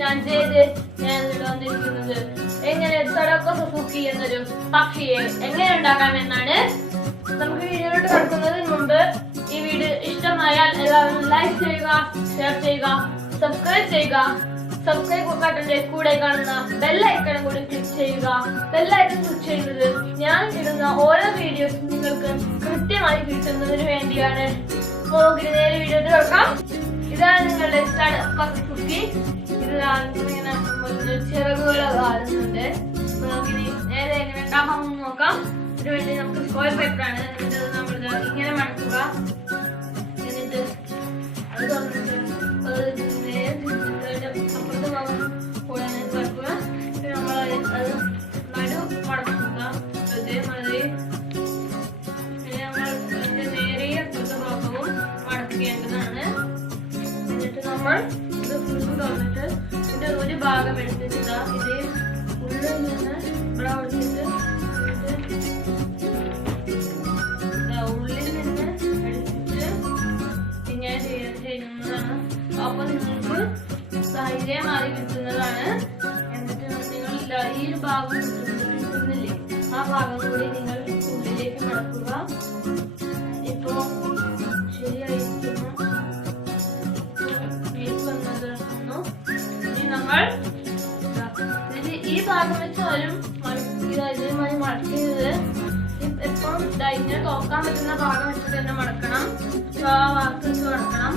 ഞാൻ വന്നിരിക്കുന്നത് എങ്ങനെ സഡക്കോ സുസുക്കി എന്നൊരു പക്ഷിയെ എങ്ങനെ ഉണ്ടാക്കാമെന്നാണ്. നമുക്ക് വീഡിയോയിലോട്ട് കടക്കുന്നതിന് മുമ്പ് ഈ വീഡിയോ ഇഷ്ടമായാൽ എല്ലാവരും ലൈക്ക് ചെയ്യുക, ഷെയർ ചെയ്യുക, സബ്സ്ക്രൈബ് ചെയ്യുക. സബ്സ്ക്രൈബ് ബട്ടന്റെ കൂടെ കാണുന്ന ബെല്ലൈക്കൺ കൂടി ക്ലിക്ക് ചെയ്യുക. ബെല്ലൈക്കൺ ക്ലിക്ക് ചെയ്യുന്നത് ഞാൻ ഇടുന്ന ഓരോ വീഡിയോസും നിങ്ങൾക്ക് കൃത്യമായി കിട്ടുന്നതിന് വേണ്ടിയാണ്. നേരെ വീഡിയോ നോക്കാം. ഇതാണ് നിങ്ങളുടെ കുക്കി. ഇതിങ്ങനെ ചിറകുകളെ കാണുന്നുണ്ട്. നമുക്കിനി നേരെ എങ്ങനെ ഉണ്ടാക്കാമെന്ന് നോക്കാം. ഇതിനുവേണ്ടി നമുക്ക് സ്ക്വയർ പേപ്പറാണ്. എന്നിട്ട് നമ്മൾ ഇങ്ങനെ മടക്കുക. എന്നിട്ട് അത് തുറന്നിട്ട് അപ്പുറത്ത് ഭാഗം കൂടെ തുറക്കുക. പിന്നെ നമ്മൾ അത് നടു മടക്കുക. അതേമാതിരി പിന്നെ നമ്മൾ അതിൻ്റെ നേരിയ അപ്പുറത്തെ ഭാഗവും മടക്കേണ്ടതാണ്. എന്നിട്ട് നമ്മൾ ഇത് ഫുള്ള് തുറന്നിട്ട് ഇതിൻ്റെ ഒരു ഭാഗം എടുത്തിട്ട് ഇതേ ഉള്ളിൽ നിന്ന് ഇവിടെ ഒഴിച്ചിട്ട് ഉള്ളിൽ നിന്ന് എടുത്തിട്ട് ഇങ്ങനെ ചെയ്യുന്നതാണ്. അപ്പൊ നിങ്ങൾക്ക് ഇതേമാതിരി കിട്ടുന്നതാണ്. എന്നിട്ട് നിങ്ങൾ ഈ ഒരു ഭാഗം കിട്ടുന്നില്ലേ, ആ ഭാഗം കൂടി നിങ്ങൾ ഉള്ളിലേക്ക് മടക്കുക. ഇപ്പോ ശരിയായിരിക്കുന്നു. നമ്മൾ ഈ ഭാഗം വെച്ചാലും ഇതേമാതിരി മടക്കിയത് എപ്പോഴും ഇങ്ങനെ തുറക്കാൻ പറ്റുന്ന ഭാഗം വെച്ചിട്ട് തന്നെ മടക്കണം. ആ ഭാഗത്ത് വെച്ച് മടക്കണം.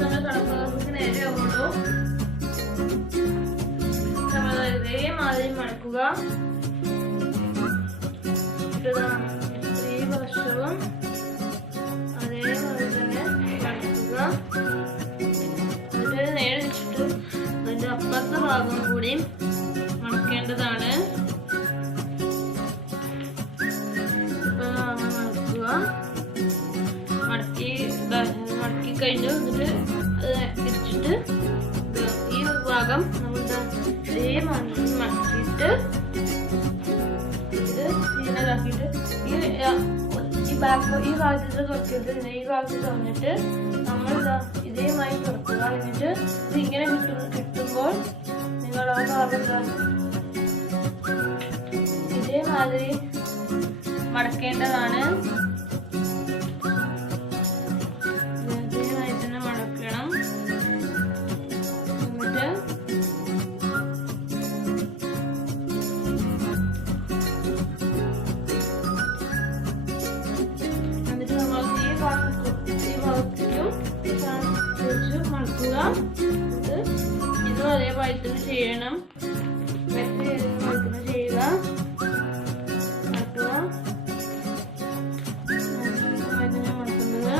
നമ്മൾ കടപ്പുറത്ത് നേരെ ആവുള്ളൂ. നമ്മൾ ഇതേമാതിരി മടക്കുക. ഈ വശവും അതേമാതിരി തന്നെ മടക്കുക. എന്നിട്ട് നേരെ വെച്ചിട്ട് അതിന്റെ അപ്പുറത്തെ ഭാഗം കൂടി മടക്കേണ്ടതാണ്. മടക്കി കഴിഞ്ഞു. എന്നിട്ട് അത് തിരിച്ചിട്ട് ഈ ഭാഗം നമ്മൾ ഇതേമാതിരി മടക്കിയിട്ട് ഇത് ഇങ്ങനെ ഇതാക്കിയിട്ട് ഈ ഭാഗത്ത് തുറക്കിട്ട് ഈ ഭാഗത്ത് തുറന്നിട്ട് നമ്മൾ ഇതേമായി തുറക്കുക. എന്നിട്ട് ഇത് ഇങ്ങനെ കിട്ടുമ്പോൾ നിങ്ങൾ ആ ഭാഗം ഇതേമാതിരി മടക്കേണ്ടതാണ്. ഇതേമായി തന്നെ മടക്കണം. എന്നിട്ട് നമ്മൾ ഈ ഭാഗത്തേക്കും മടക്കുക. ഇതും അതേപോലെ തന്നെ ചെയ്യണം. ചെയ്യുക, മടക്കുക. അതിനെ മടക്കുന്നത്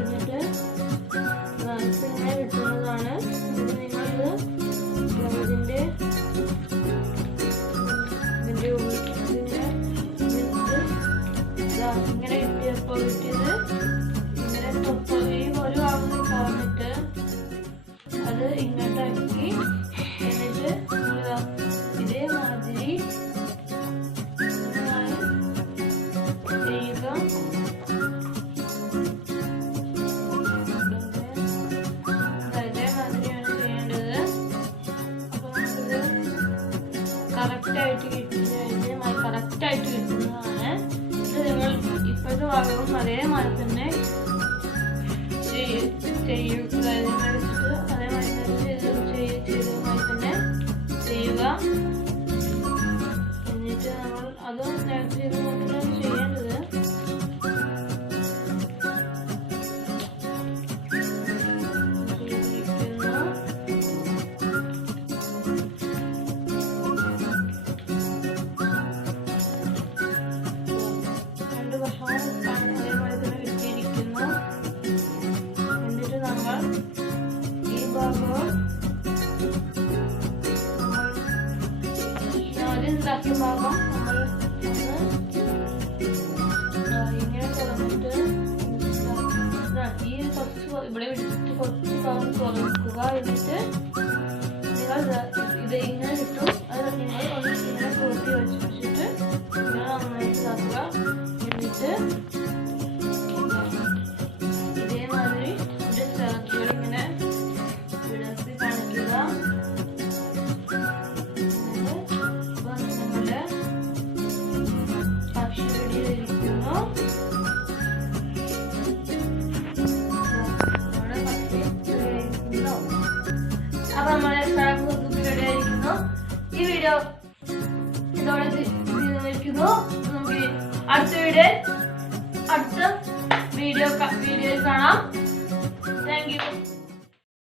എന്നിട്ട് ഇങ്ങനെ കിട്ടുന്നതാണ്. നിങ്ങളിത് ഇതിൻ്റെ ഇങ്ങനെ കിട്ടിയപ്പോൾ കിട്ടിയത് ഇങ്ങനെ ഈ ഒരു ഭാഗം തുറന്നിട്ട് അത് ഇങ്ങോട്ടാക്കി. എന്നിട്ട് ഇതേമാതിരി ചെയ്യുക. ഇതേമാതിരിയാണ് ചെയ്യേണ്ടത്. അപ്പൊ നമുക്കിത് കറക്റ്റായിട്ട് കറക്റ്റായിട്ട് കിട്ടുന്നതാണ്. നിങ്ങൾ ഇപ്പോഴത്തെ ഭാഗവും അതേമാതിരി തന്നെ ചെയ്യുക. അതേമാതിരി തന്നെ ചെയ്യുക. എന്നിട്ട് നമ്മൾ അതും നേരത്തെ ചെയ്ത് നോക്കിയാണ് ചെയ്യേണ്ടത്. എന്നിട്ട് നമ്മൾ ഈ ഭാഗം ഉണ്ടാക്കിയ ഭാഗം നമ്മൾ ഇങ്ങനെ തുറന്നിട്ട് ഈ കുറച്ച് ഇവിടെ വിട്ടിട്ട് കുറച്ച് ഭാഗം തുറക്കുക. എന്നിട്ട് നിങ്ങൾ ഇത് ഇങ്ങനെ കിട്ടും. അത് നിങ്ങൾ ഇങ്ങനെ കൂട്ടി വെച്ചിട്ട് ഇതോടെ തീർന്നിരിക്കുന്നു. നമുക്ക് അടുത്ത വീഡിയോയിൽ കാണാം. Thank you.